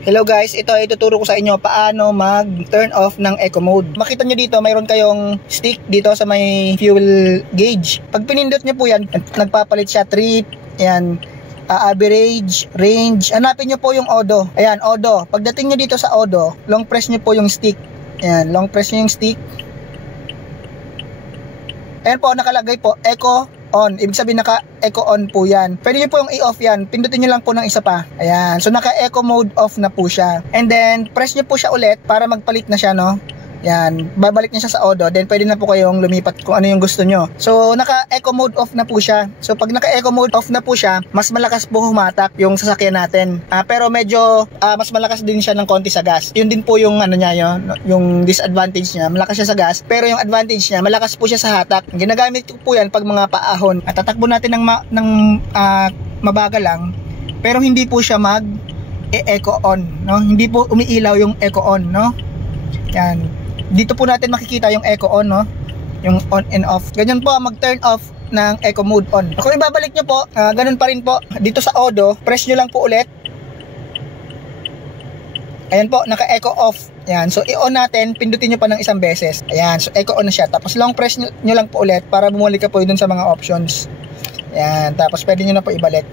Hello guys, ito ay tuturo ko sa inyo paano mag-turn off ng eco mode. Makita nyo dito, mayroon kayong stick dito sa may fuel gauge. Pag pinindot nyo po yan, nagpapalit siya trip, ayan, average, range. Hanapin nyo po yung odo. Ayan, odo. Pagdating nyo dito sa odo, long press nyo po yung stick. Ayan, long press nyo yung stick. Ayan po, nakalagay po, eco on. Ibig sabihin naka-eco on po yan. Pwede nyo po yung i-off yan. Pindutin nyo lang po ng isa pa. Ayan. So naka-eco mode off na po siya. And then press nyo po siya ulit para magpalit na siya, no? Yan, babalik niya siya sa odo, then pwede na po kayong lumipat kung ano yung gusto nyo. So naka-eco mode off na po siya. So pag naka-eco mode off na po siya, mas malakas po humatak yung sasakyan natin. Pero medyo mas malakas din siya ng konti sa gas. Yun din po yung ano niya, yung disadvantage niya. Malakas siya sa gas, pero yung advantage niya, malakas po siya sa hatak. Ginagamit ko po yan pag mga paahon. At tatakbo natin ng mabagal lang, pero hindi po siya mag-eco on, no? Hindi po umiilaw yung eco on, no? Yan. Dito po natin makikita yung eco on, no? Yung on and off. Ganyan po mag-turn off ng eco mode on. Kung ibabalik nyo po, ganun pa rin po. Dito sa odo, press nyo lang po ulit. Ayan po, naka-eco off. Ayan, so i-on natin, pindutin nyo pa ng isang beses. Ayan, so eco on na siya. Tapos long press nyo lang po ulit para bumalik ka po dun sa mga options. Ayan, tapos pwede nyo na po ibalik.